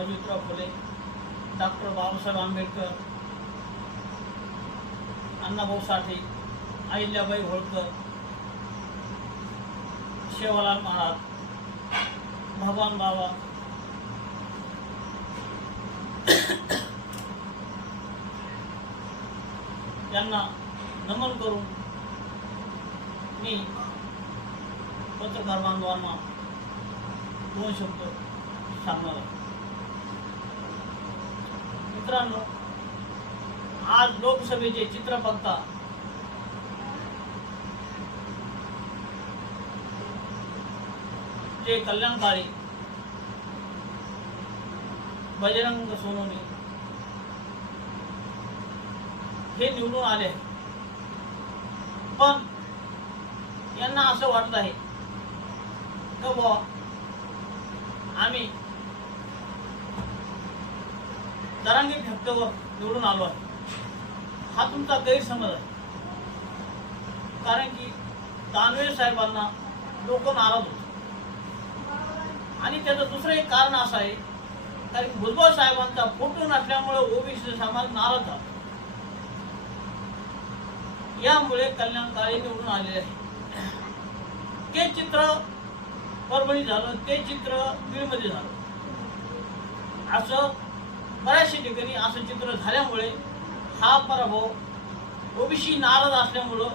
Shivaji Phule. Doctor Babasaheb Ambedkar Annabhau Sathe Ahilyabai Holkar Sevalal Maharaj Bhagwan Baba. यांना नमन करून मी पत्रकार बांधवांना दोन शब्द सांगणार आहे. मित्रांनो आज लोकसभेचे चित्र बघता. जे कल्याणकारी. बजरंग सोनवणे. हे निवडून आले पण यांना असं वाटत आहे का बुवा आम्ही दरांगी फॅक्टरवर निवडून आलो आहे. हा तुमचा गैरसमज आहे. कारण की दानवे साहेबांना लोक नाराज होते. आणि त्याचं दुसरं एक कारण असं आहे कारण भुजबळ साहेबांचा फोटो नसल्यामुळे ओबीसी समाज नाराज झाला. यामुळे कल्याणकारी निवडून आलेले आहे ते चित्र परभणी झालं ते चित्र बीडमध्ये झालं. असं बऱ्याचशा ठिकाणी असं चित्र झाल्यामुळे हा पराभव ओबीसी नाराज असल्यामुळं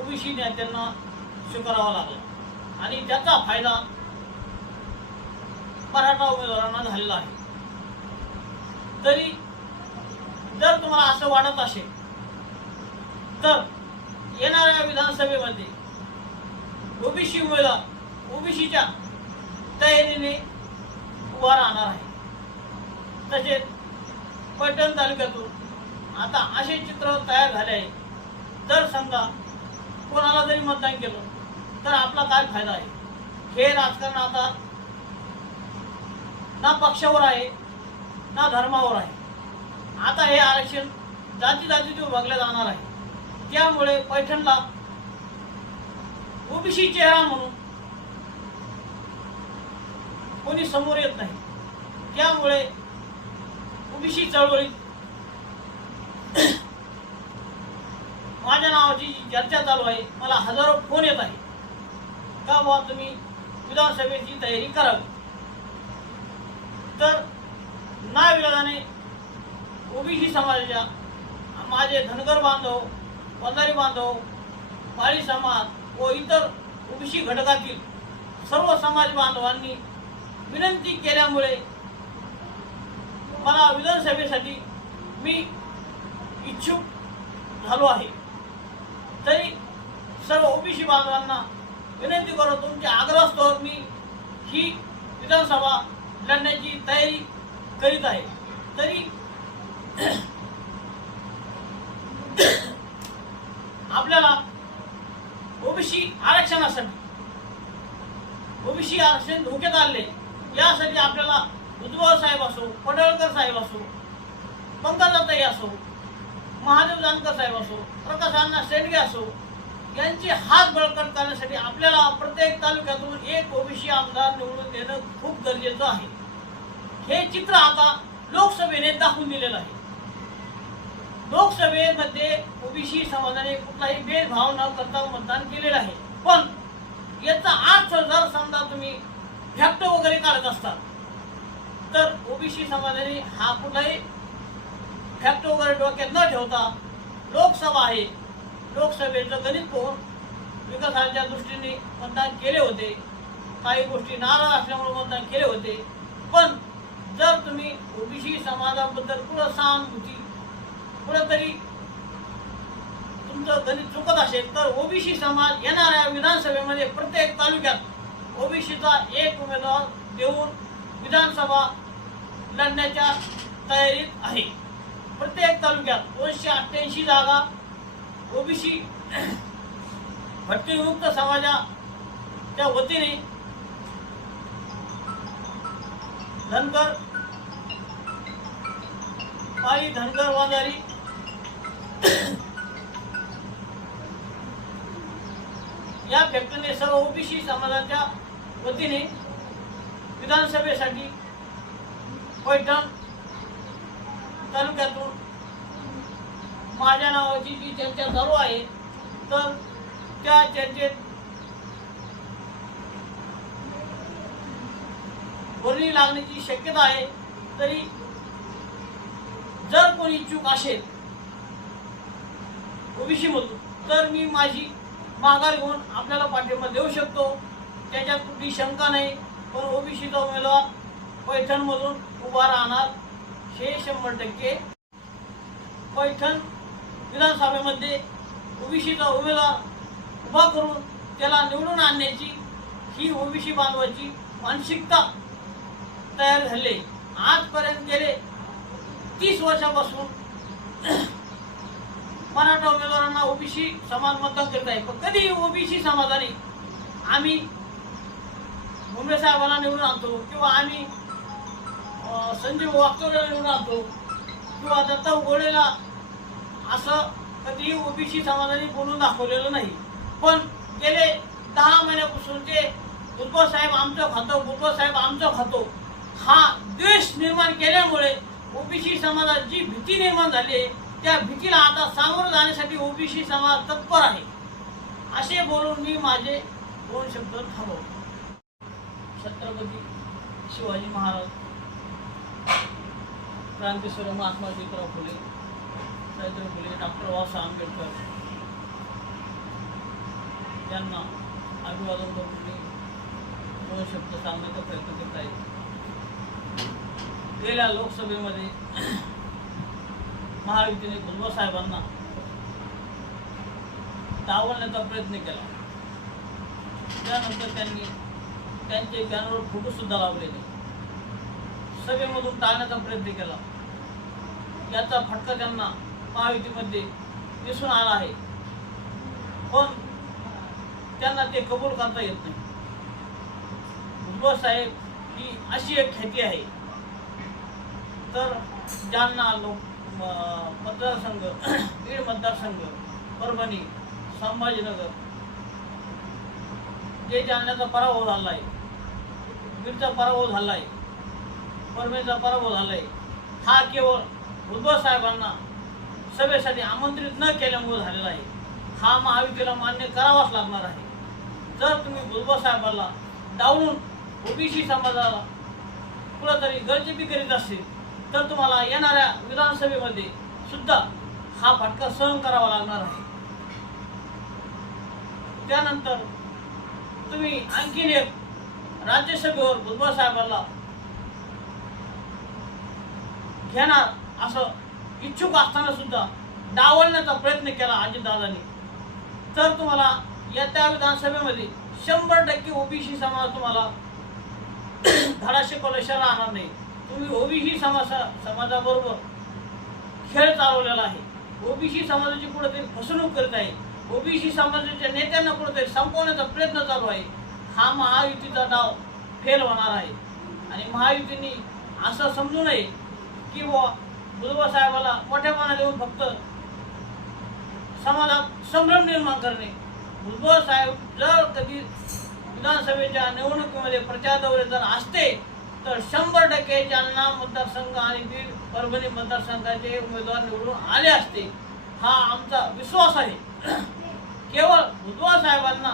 ओबीसी नेत्यांना स्वीकारावा लागला. आणि त्याचा फायदा मराठा उमेदवारांना झालेला आहे. तरी जर तुम्हाला असं वाटत असेल तर येणाऱ्या विधानसभेमध्ये ओबीसी उमेदवार ओबीसीच्या तयारीने उभा राहणार आहे. तसेच पैठण तालुक्यातून आता असे चित्र तयार झाले आहे. जर समजा कोणाला जरी मतदान केलं तर आपला काय फायदा आहे? हे राजकारण आता ना पक्षावर आहे ना धर्मावर आहे. आता हे आरक्षण जाती जातीचे विभागले जाणार आहे. त्यामुळे पैठणला ओबीसी चेहरा म्हणून कोणी समोर येत नाही. त्यामुळे ओबीसी चळवळीत माझ्या नावाची जी चर्चा चालू आहे मला हजारो फोन येत आहे का बाबा तुम्ही विधानसभेची तयारी करावी? तर नाविलाने ओबीसी समाजाच्या माझे धनगर बांधव वंजारी बांधव माळी समाज व इतर ओबीसी घटकातील सर्व समाज बांधवांनी विनंती केल्यामुळे मला विधानसभेसाठी मी इच्छुक झालो आहे. तरी सर्व ओबीसी बांधवांना विनंती करतो तुमच्या आग्रहास्तवर मी ही विधानसभा लढण्याची तयारी करीत आहे. तरी आपल्याला ओबीसी आरक्षणासाठी ओबीसी आरक्षण धोक्यात आणले यासाठी आपल्याला उद्धव साहेब असो पडळकर साहेब असो पंकजाताई असो महादेव जानकर साहेब असो प्रकाश अण्णा शेंडगे असो यांचे हात बळकट करण्यासाठी आपल्याला प्रत्येक तालुक्यातून एक ओबीसी आमदार निवडून देणं खूप गरजेचं आहे. हे चित्र आता लोकसभेने दाखवून दिलेलं आहे. लोकसभेमध्ये ओबीसी समाजाने कुठलाही भेदभाव न करता मतदान केलेलं आहे. पण याचा अर्थ जर समजा तुम्ही फॅक्ट वगैरे काढत असतात तर ओबीसी समाजाने हा कुठलाही फॅक्ट वगैरे डोक्यात न ठेवता लोकसभा आहे लोकसभेचं गणित पाहून विकासाच्या दृष्टीने मतदान केले होते. काही गोष्टी नाराज असल्यामुळे मतदान केले होते. पण जर तुम्ही ओबीसी समाजाबद्दल पुढं सहानुभूती कुठंतरी तुमचं गणित चुकत असेल तर ओबीसी समाज येणाऱ्या विधानसभेमध्ये प्रत्येक तालुक्यात ओबीसीचा एक उमेदवार देऊन विधानसभा लढण्याच्या तयारीत आहे. प्रत्येक तालुक्यात दोनशे अठ्ठ्याऐंशी जागा ओबीसी भटकेविमुक्त समाजाच्या वतीने धनगर पाळी धनगर वाजारी या फॅक्टरीने सर्व ओबीसी समाजाच्या वतीने विधानसभेसाठी पैठण तालुक्यातून माझ्या नावाची जी चर्चा चालू आहे तर त्या चर्चेत बोलणी लागण्याची शक्यता आहे तरी जर कोणी इच्छुक असेल ओबीसी मधून तर मी माझी माघार घेऊन आपल्याला पाठिंबा देऊ शकतो. त्याच्यात कुठली शंका नाही. पण ओबीसीचा उमेदवार पैठणमधून उभा राहणार हे शंभर टक्के. पैठण विधानसभेमध्ये ओबीसीचा उमेदवार उभा करून त्याला निवडून आणण्याची ही ओबीसी बांधवाची मानसिकता तयार झाली. आजपर्यंत गेले तीस वर्षापासून मराठा उमेदवारांना ओबीसी समाज मतदान करत आहे पण कधी ओबीसी समाजाने आम्ही मुंबई साहेबांना निवडून आणतो किंवा आम्ही संजीव वागचौरेला निवडून आणतो किंवा दत्ता गोडेला असं कधीही ओबीसी समाजाने बोलून दाखवलेलं नाही. पण गेले दहा महिन्यापासून ते उद्धव साहेब आमचं खातो उद्धव साहेब आमचं खातो हा द्वेष निर्माण केल्यामुळे ओबीसी समाजात जी भीती निर्माण झाली आहे त्या भीतीला आता सामोरं जाण्यासाठी ओबीसी समाज तत्पर आहे. असे बोलून मी माझे दोन शब्द थांबवतो. छत्रपती शिवाजी महाराज क्रांतीश्वर महात्मा ज्योतिराव फुले सावित्रीबाई फुले डॉक्टर बाबासाहेब आंबेडकर यांना अभिवादन करून मी दोन शब्द सांगण्याचा प्रयत्न करत आहे. गेल्या लोकसभेमध्ये महायुतीने भुजबळ साहेबांना डावलण्याचा प्रयत्न केला. त्यानंतर त्यांनी त्यांचे बॅनरवर फोटो सुद्धा लावलेले सभेमधून टाळण्याचा प्रयत्न केला. याचा फटका त्यांना महायुतीमध्ये दिसून आला आहे. पण त्यांना ते कबूल करता येत नाही. भुजबळ साहेब ही अशी एक ख्याती आहे. तर जालना लोक मतदारसंघ बीड मतदारसंघ परभणी संभाजीनगर जे जालन्याचा पराभव झाला आहे बीडचा पराभव झाला आहे परमेचा पराभव झाला आहे हा केवळ उद्धव साहेबांना सभेसाठी आमंत्रित न केल्यामुळे झालेला आहे. हा महायुतीला मान्य करावाच लागणार आहे. जर तुम्ही भुजबळ साहेबांना डावलून ओबीसी समाजाला कुठंतरी गळचेपी करीत असेल तर तुम्हाला येणाऱ्या विधानसभेमध्ये सुद्धा हा फटका सहन करावा लागणार आहे. त्यानंतर तुम्ही आणखीन एक राज्यसभेवर भुजबळ साहेबांना घेणार असं इच्छुक असताना सुद्धा डावलण्याचा प्रयत्न केला अजितदादांनी. तर तुम्हाला येत्या विधानसभेमध्ये शंभर टक्के ओबीसी समाज तुम्हाला धडा शिकवल्याशिवाय राहणार नाही. तुम्ही ओबीसी समाज समाजाबरोबर खेळ चालवलेला आहे. ओबीसी समाजाची कुठेतरी फसवणूक करत आहे. ओबीसी समाजाच्या नेत्यांना कुठेतरी संपवण्याचा प्रयत्न चालू आहे. हा महायुतीचा डाव फेल होणार आहे. आणि महायुतीने असं समजू नये की बुवा साहेबाला साहेबाला मोठ्यापणा देऊन फक्त समाजात संभ्रम निर्माण करणे. भुजबळ साहेब जर कधी विधानसभेच्या निवडणुकीमध्ये प्रचार दौरे जर असते तर शंभर टक्के जालना मतदारसंघ आणि बीड परभणी मतदारसंघाचे उमेदवार निवडून आले असते. हा आमचा विश्वास आहे. केवळ भुजबळ साहेबांना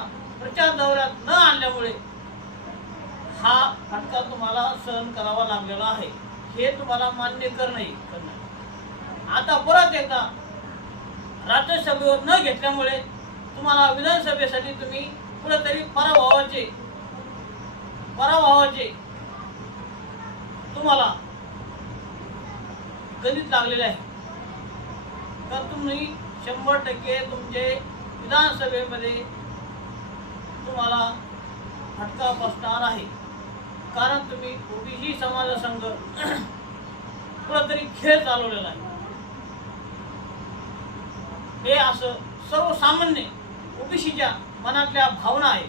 प्रचार दौऱ्यात न आणल्यामुळे हा फटका तुम्हाला सहन करावा लागलेला आहे. हे तुम्हाला मान्य करणे आता परत एकदा राज्यसभेवर न घेतल्यामुळे तुम्हाला विधानसभेसाठी तुम्ही कुठेतरी पराभवाचे पराभवाचे तुम्हाला गणित लागलेले आहे. तर तुम्ही शंभर टक्के तुमचे विधानसभेमध्ये तुम्हाला फटका बसणार आहे. कारण तुम्ही ओबीसी समाजासंघ कुठंतरी खेळ चालवलेला आहे. हे असं सर्वसामान्य ओबीसीच्या मनातल्या भावना आहेत.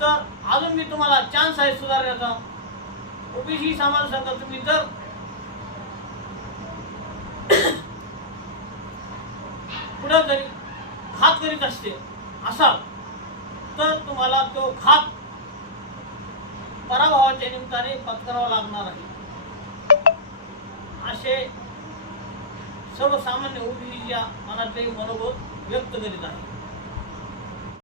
तर अजून मी तुम्हाला चान्स आहे सुधारण्याचा. ओबीसी समाजासंघ तुम्ही जर कुठंतरी हात करीत असते असाल तर तुम्हाला तो घात पराभवाच्या निमित्ताने पत्करावा लागणार आहे. असे सर्वसामान्य ओबीसीच्या मनातले मनोबोध व्यक्त करीत आहे.